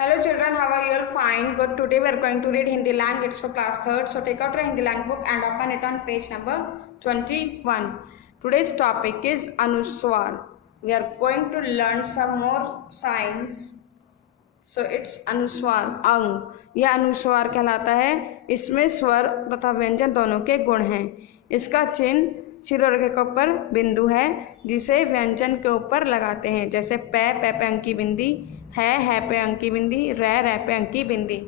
Hello children, how are you all? Fine, good. Today we are going to read Hindi language. It's for class 3rd. So take out your Hindi language book and open it on page number 21. Today's topic is Anuswar. We are going to learn some more signs. So it's अनुस्वार अंग। यह अनुस्वार कहलाता है। इसमें स्वर तथा व्यंजन दोनों के गुण हैं। इसका चिन्ह शिरोरेखा के ऊपर बिंदु है जिसे व्यंजन के ऊपर लगाते हैं, जैसे पे पे अंकी बिंदी, है पे अंकी बिंदी, रै पे अंकी बिंदी।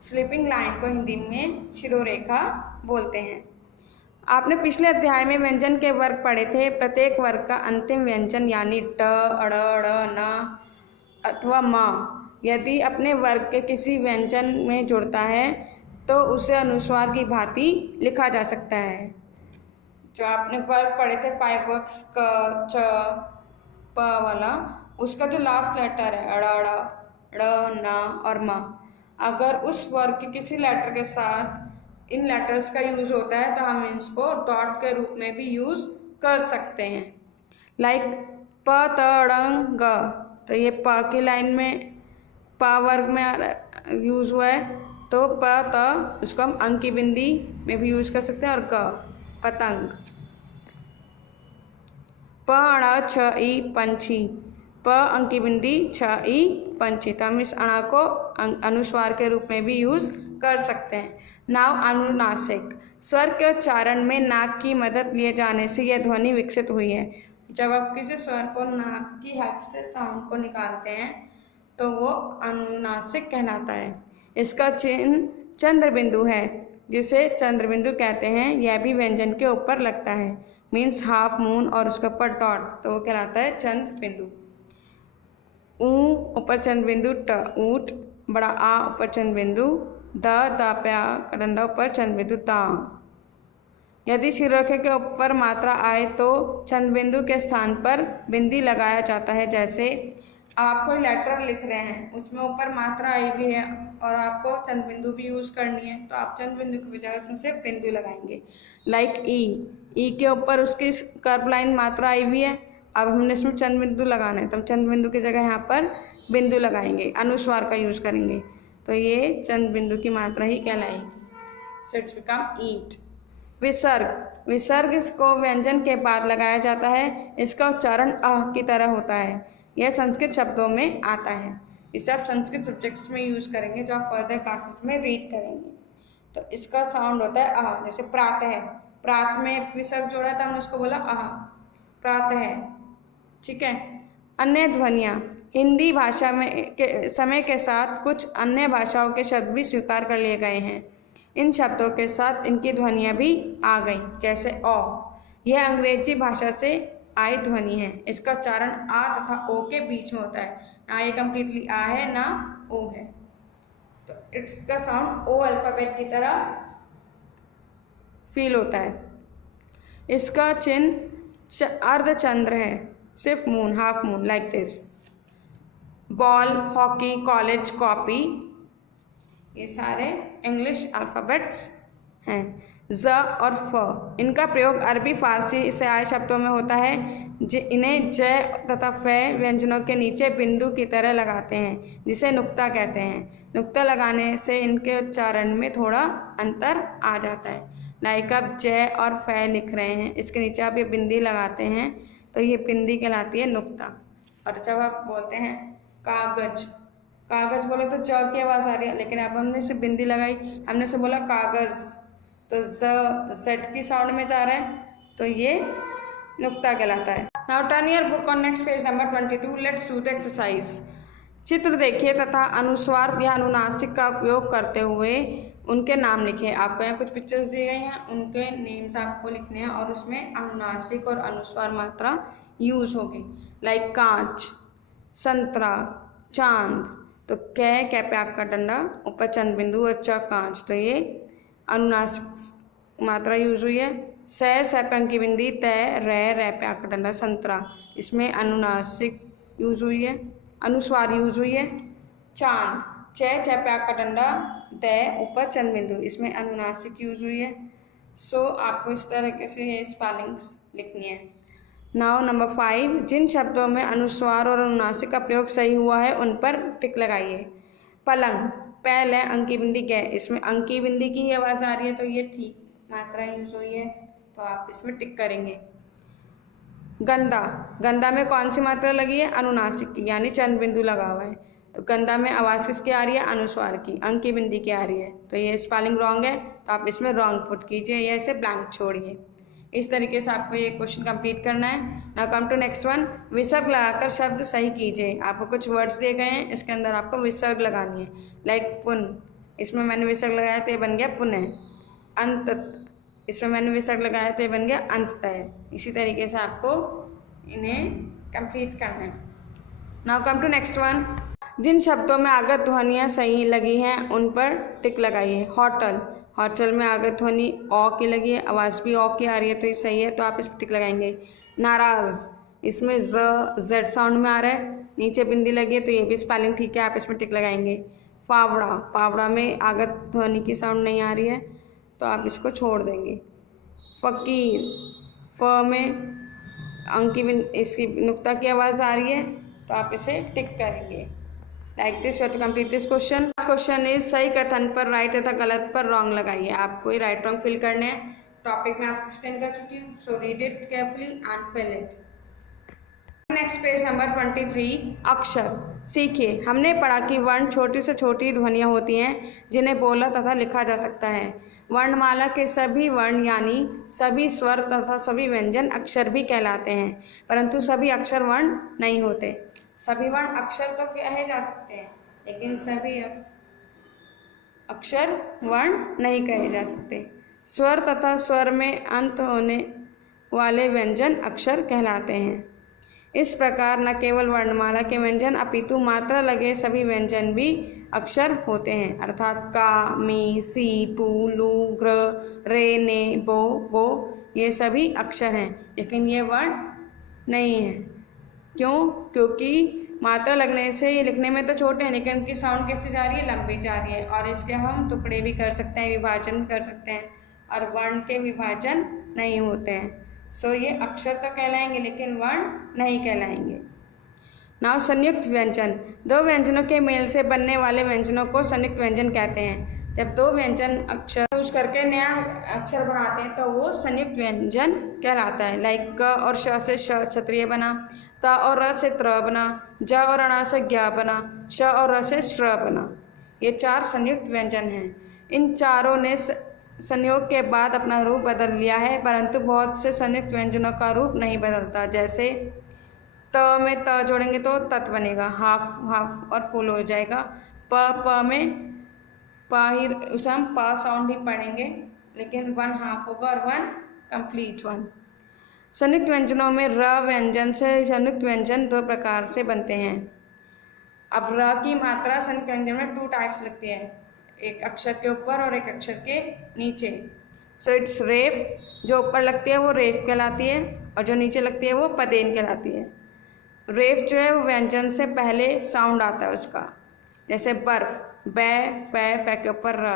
स्लीपिंग लाइन को हिंदी में शिरोरेखा बोलते हैं। आपने पिछले अध्याय में व्यंजन के वर्ग पढ़े थे। प्रत्येक वर्ग का अंतिम व्यंजन यानी ट, अड़, न अथवा म यदि अपने वर्ग के किसी व्यंजन में जुड़ता है तो उसे अनुस्वार की भांति लिखा जा सकता है। जो आपने वर्ग पढ़े थे 5 वर्ग्स क, च, प वाला, उसका जो लास्ट लेटर है अड़, न और म, अगर उस वर्ग के किसी लेटर के साथ इन लेटर्स का यूज होता है तो हम इसको डॉट के रूप में भी यूज कर सकते हैं। लाइक प त ड़ ग, तो ये प की लाइन में प वर्ग में यूज हुआ है, तो प त इसको हम अंक की बिंदी में भी यूज कर सकते हैं। और ग पतंग। प अण छ ई पंछी, प अंक की बिंदी छ ई पंछी, तो हम इस अण को अनुस्वार के रूप में भी यूज कर सकते हैं। नाव अनुनासिक, स्वर के उच्चारण में नाक की मदद लिए जाने से यह ध्वनि विकसित हुई है। जब आप किसी स्वर को नाक की हेल्प से साउंड को निकालते हैं तो वो अनुनासिक कहलाता है। इसका चिन्ह चंद्र बिंदु है जिसे चंद्र बिंदु कहते हैं। यह भी व्यंजन के ऊपर लगता है, मीन्स हाफ मून और उसके ऊपर डॉट, तो वो कहलाता है चंद्र बिंदु। ऊ ऊपर चंद्र बिंदु, ट ऊट, बड़ा आ ऊपर चंद्र बिंदु, द प्या डंडा ऊपर चंद्र बिंदु ता। यदि शिरोरेखा के ऊपर मात्रा आए तो चंद्र बिंदु के स्थान पर बिंदी लगाया जाता है। जैसे आप कोई लेटर लिख रहे हैं, उसमें ऊपर मात्रा आई भी है और आपको चंद्र बिंदु भी यूज करनी है, तो आप चंद्र बिंदु की बजाय उसमें से बिंदु लगाएंगे। लाइक ई के ऊपर उसकी कर्व लाइन मात्रा आई हुई है, अब हमने इसमें चंद्र बिंदु लगाना है तो हम चंद्र बिंदु की जगह यहाँ पर बिंदु लगाएंगे, अनुस्वार का यूज करेंगे, तो ये चंद्र बिंदु की मात्रा ही कहलाएगी। सो इट्स बिकम ईट। विसर्ग को व्यंजन के बाद लगाया जाता है। इसका उच्चारण अह की तरह होता है। यह संस्कृत शब्दों में आता है। इसे आप संस्कृत सब्जेक्ट्स में यूज करेंगे जो आप फर्दर क्लासेस में रीड करेंगे। तो इसका साउंड होता है अह। जैसे प्रातः है, प्रात में विसर्ग जोड़ा है तो हमने उसको बोला अह, प्रातः है। ठीक है। अन्य ध्वनियाँ, हिंदी भाषा में के समय के साथ कुछ अन्य भाषाओं के शब्द भी स्वीकार कर लिए गए हैं। इन शब्दों के साथ इनकी ध्वनियाँ भी आ गई, जैसे ओ। यह अंग्रेजी भाषा से आई ध्वनि है। इसका उच्चारण आ तथा ओ के बीच में होता है, ना ये कम्प्लीटली आ है ना ओ है, तो इसका साउंड ओ अल्फाबेट की तरह फील होता है। इसका चिन्ह अर्धचंद्र है, सिर्फ moon, half moon, like this. Ball, hockey, college, copy, ये सारे इंग्लिश अल्फ़ाबेट्स हैं। ज और फ, इनका प्रयोग अरबी फारसी से आए शब्दों में होता है। इन्हें ज तथा फ व्यंजनों के नीचे बिंदु की तरह लगाते हैं, जिसे नुक्ता कहते हैं। नुक्ता लगाने से इनके उच्चारण में थोड़ा अंतर आ जाता है। लाइक आप ज और फ लिख रहे हैं, इसके नीचे आप ये बिंदी लगाते हैं तो ये बिंदी कहलाती है नुक्ता। और जब आप बोलते हैं कागज, कागज बोले तो ज की आवाज़ आ रही है, लेकिन अब हमने से बिंदी लगाई, हमने से बोला कागज, तो जेड की साउंड में जा रहा है, तो ये नुक्ता कहलाता है। Now turn your book on next page number 22। Let's do the exercise. चित्र देखिए तथा अनुस्वार या अनुनासिक का उपयोग करते हुए उनके नाम लिखें। आपको यहाँ कुछ पिक्चर्स दी गई हैं, उनके नेम्स आपको लिखने हैं और उसमें अनुनासिक और अनुस्वार मात्रा यूज होगी। लाइक कांच, संतरा, चांद, तो कै पे आग का डंडा ऊपर चंद्र बिंदु और च कांच, तो ये अनुनासिक मात्रा यूज हुई है। स पे अंकी बिंदी, तय रै पे आग का डंडा संतरा, इसमें अनुनासिक यूज हुई है, अनुस्वार यूज हुई है। चांद, छ पे आग का डंडा, तय ऊपर चंद्र बिंदु, इसमें अनुनासिक यूज हुई है। सो आपको इस तरीके से ये स्पेलिंग्स लिखनी है। नाउ नंबर 5, जिन शब्दों में अनुस्वार और अनुनासिक का प्रयोग सही हुआ है उन पर टिक लगाइए। पलंग, पहले अंकी बिंदी कै, इसमें अंकी बिंदी की ही आवाज़ आ रही है तो ये ठीक मात्रा यूज हुई है, तो आप इसमें टिक करेंगे। गंदा, गंदा में कौन सी मात्रा लगी है? अनुनासिक की, यानी चंद बिंदु लगा हुआ है। तो गंदा में आवाज़ किसकी आ रही है? अनुस्वार की, अंकी बिंदी की आ रही है, तो ये स्पेलिंग रॉन्ग है, तो आप इसमें रॉन्ग पुट कीजिए या इसे ब्लैंक छोड़िए। इस तरीके से आपको ये क्वेश्चन कंप्लीट करना है। Now come to next one. विसर्ग लगाकर शब्द सही कीजिए। आपको कुछ वर्ड्स दिए गए हैं, इसके अंदर आपको विसर्ग लगानी है, लाइक पुन, इसमें मैंने विसर्ग लगाया तो ये बन गया पुनः। अंत, इसमें मैंने विसर्ग लगाया तो ये बन गया अंततः। इसी तरीके से आपको इन्हें कंप्लीट करना है। Now come to next one. जिन शब्दों में आगत ध्वनियाँ सही लगी हैं उन पर टिक लगाइए। होटल, होटल में आगत ध्वनि ओ की लगी है, आवाज़ भी ओ की आ रही है तो ये सही है, तो आप इस पर टिक लगाएंगे। नाराज़, इसमें जेड साउंड में आ रहा है, नीचे बिंदी लगी है तो ये भी स्पेलिंग ठीक है, आप इसमें टिक लगाएंगे। फावड़ा, फावड़ा में आगत ध्वनि की साउंड नहीं आ रही है तो आप इसको छोड़ देंगे। फ़कीर, फ में अंकी इसकी नुक्ता की आवाज़ आ रही है तो आप इसे टिक करेंगे। Like this you have to complete this question. Question is सही कथन पर राइट तथा गलत पर रॉन्ग लगाइए। आपको राइट रॉन्ग फिल करने हैं। टॉपिक में आप एक्सप्लेन कर चुकी हूँ, so read it carefully and fill it. Next page number 23। अक्षर सीखिए। हमने पढ़ा कि वर्ण छोटी से छोटी ध्वनियाँ होती हैं जिन्हें बोला तथा लिखा जा सकता है। वर्णमाला के सभी वर्ण यानी सभी स्वर तथा सभी व्यंजन अक्षर भी कहलाते हैं, परंतु सभी अक्षर वर्ण नहीं होते। सभी वर्ण अक्षर तो कहे जा सकते हैं लेकिन सभी अक्षर वर्ण नहीं कहे जा सकते। स्वर तथा स्वर में अंत होने वाले व्यंजन अक्षर कहलाते हैं। इस प्रकार न केवल वर्णमाला के व्यंजन अपितु मात्रा लगे सभी व्यंजन भी अक्षर होते हैं, अर्थात का, मी, सी, पू, लू, ग्र, रे, ने, बो, गो ये सभी अक्षर हैं, लेकिन ये वर्ण नहीं है। क्यों? क्योंकि मात्रा लगने से ये लिखने में तो छोटे हैं लेकिन इनकी साउंड कैसे जा रही है? लंबी जा रही है, और इसके हम टुकड़े भी कर सकते हैं, विभाजन भी कर सकते हैं, और वर्ण के विभाजन नहीं होते हैं। सो ये अक्षर तो कहलाएंगे लेकिन वर्ण नहीं कहलाएंगे। नाउ संयुक्त व्यंजन। दो व्यंजनों के मेल से बनने वाले व्यंजनों को संयुक्त व्यंजन कहते हैं। जब दो व्यंजन अक्षर यूज करके नया अक्षर बनाते हैं तो वो संयुक्त व्यंजन कहलाता है। लाइक क और श से श क्षत्रिय बना, त और र से त्र बना, ज और अणा से ज्ञ बना, श और र से श्र बना। ये चार संयुक्त व्यंजन हैं। इन चारों ने संयोग के बाद अपना रूप बदल लिया है, परंतु बहुत से संयुक्त व्यंजनों का रूप नहीं बदलता। जैसे त में त जोड़ेंगे तो तत बनेगा, हाफ हाफ और फुल हो जाएगा। प में पा ही, उसे हम पा साउंड ही पढ़ेंगे लेकिन वन हाफ होगा और वन कंप्लीट वन। संयुक्त व्यंजनों में र व्यंजन से संयुक्त व्यंजन दो प्रकार से बनते हैं। अब र की मात्रा संयुक्त व्यंजन में 2 टाइप्स लगती है, एक अक्षर के ऊपर और एक अक्षर के नीचे। सो इट्स रेफ, जो ऊपर लगती है वो रेफ कहलाती है और जो नीचे लगती है वो पदेन कहलाती है। रेफ जो है वो व्यंजन से पहले साउंड आता है उसका, जैसे बर्फ, बै फै के ऊपर र,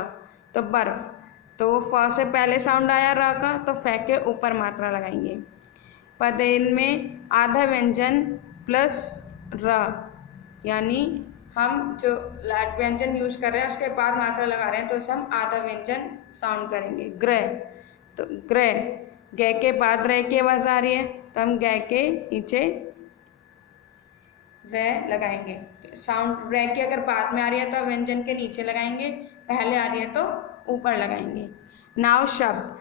तो बर्फ, तो वो फ से पहले साउंड आया र का तो फै के ऊपर मात्रा लगाएंगे। पदेन में आधा व्यंजन प्लस र, यानी हम जो लाट व्यंजन यूज कर रहे हैं उसके बाद मात्रा लगा रहे हैं तो उसे हम आधा व्यंजन साउंड करेंगे। ग्रह, तो ग्रह, गै के बाद रे की आवाज़ आ रही है तो हम गै के नीचे रे लगाएंगे। साउंड रे की अगर बाद में आ रही है तो व्यंजन के नीचे लगाएंगे, पहले आ रही है तो ऊपर लगाएंगे। नाउ शब्द।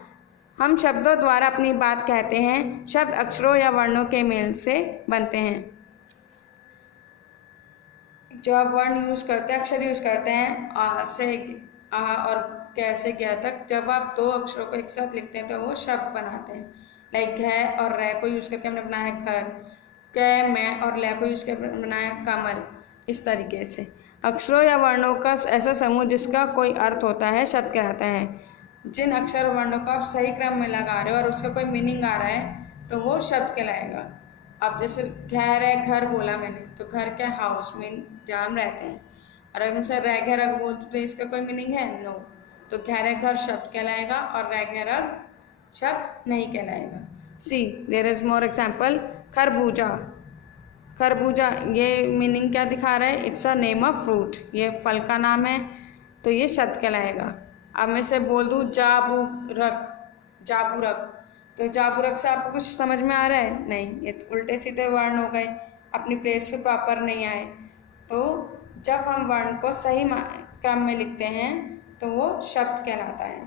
हम शब्दों द्वारा अपनी बात कहते हैं। शब्द अक्षरों या वर्णों के मेल से बनते हैं। जो आप वर्ण यूज करते हैं, अक्षर यूज करते हैं, आ से आ और कैसे क्या तक, जब आप दो अक्षरों को एक साथ लिखते हैं तो वो शब्द बनाते हैं। लाइक है और रे को यूज करके हमने बनाया घर, कै मैं और ले को यूज करके बनाया कमल। इस तरीके से अक्षरों या वर्णों का ऐसा समूह जिसका कोई अर्थ होता है शब्द कहलाता है। जिन अक्षर वर्णों को आप सही क्रम में लगा रहे हो और उसका कोई मीनिंग आ रहा है तो वो शब्द कहलाएगा। अब जैसे घर है, घर बोला मैंने तो घर क्या, हाउस में जहाँ हम रहते हैं। और अगर हमसे रह घर रग बोलते तो इसका कोई मीनिंग है? नो। तो घर है घर शब्द कहलाएगा और रह घर रग शब्द नहीं कहलाएगा। सी देयर इज मोर एग्जाम्पल। खरबूजा, खरबूजा, ये मीनिंग क्या दिखा रहा है? It's a name of fruit, ये फल का नाम है, तो ये शब्द कहलाएगा। अब मैं से बोल दूँ जाबूरक, जाबूरक, तो जाबूरक से आपको कुछ समझ में आ रहा है? नहीं, ये तो उल्टे सीधे वर्ण हो गए, अपनी प्लेस पे प्रॉपर नहीं आए। तो जब हम वर्ण को सही क्रम में लिखते हैं तो वो शब्द कहलाता है।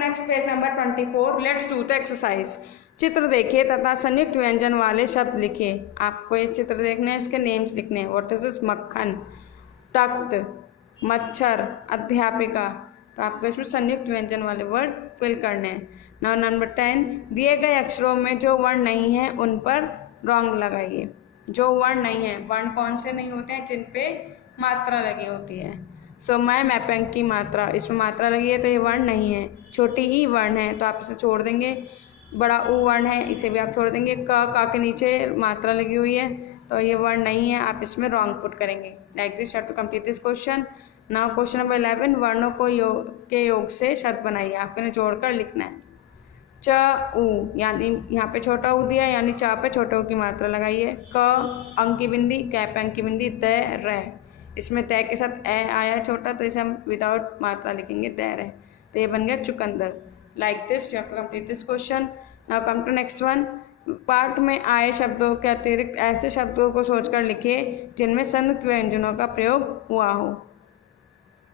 Next page number 24, let's do the exercise. चित्र देखिए तथा संयुक्त व्यंजन वाले शब्द लिखिए। आपको ये चित्र देखने हैं, इसके नेम्स लिखने हैं। What is this? मक्खन, तख्त, मच्छर, अध्यापिका। तो आपको इसमें संयुक्त व्यंजन वाले वर्ड फिल करने हैं। नाउ नंबर 10, दिए गए अक्षरों में जो वर्ण नहीं है उन पर रॉन्ग लगाइए। जो वर्ण नहीं है, वर्ण कौन से नहीं होते हैं? जिन पे मात्रा लगी होती है। सो मैपेंग की मात्रा, इसमें मात्रा लगी है तो ये वर्ण नहीं है। छोटी ई वर्ण है तो आप इसे छोड़ देंगे। बड़ा ऊ वर्ण है, इसे भी आप छोड़ देंगे। का के नीचे मात्रा लगी हुई है तो ये वर्ण नहीं है, आप इसमें रॉन्ग पुट करेंगे। Like this you have to complete this question. Now question number 11, वर्णों को योग से शब्द बनाइए। आपको इन्हें जोड़कर लिखना है। च ऊ, यानी यहाँ पे छोटा ऊ दिया, यानी चा पे छोटे ऊ की मात्रा लगाइए। क अंक की बिंदी, कै पे अंक की बिंदी, द रै, इसमें तय के साथ ए आया छोटा तो इसे हम विदाउट मात्रा लिखेंगे द रै, तो ये बन गया चुकंदर। Like this you have to complete this question. Now come to next one. पाठ में आए शब्दों के अतिरिक्त ऐसे शब्दों को सोचकर लिखिए जिनमें संयुक्त व्यंजनों का प्रयोग हुआ हो।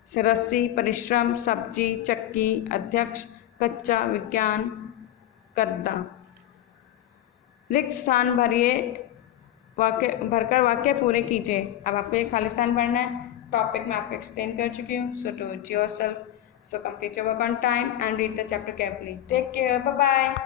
रस्सी, परिश्रम, सब्जी, चक्की, अध्यक्ष, कच्चा, विज्ञान, गद्दा। रिक्त स्थान भरिए, वाक्य भरकर वाक्य पूरे कीजिए। अब आपको ये खाली स्थान भरना है। टॉपिक मैं आपको एक्सप्लेन कर चुकी हूँ, so do it yourself. So complete your work on time and read the chapter carefully. Take care, bye bye.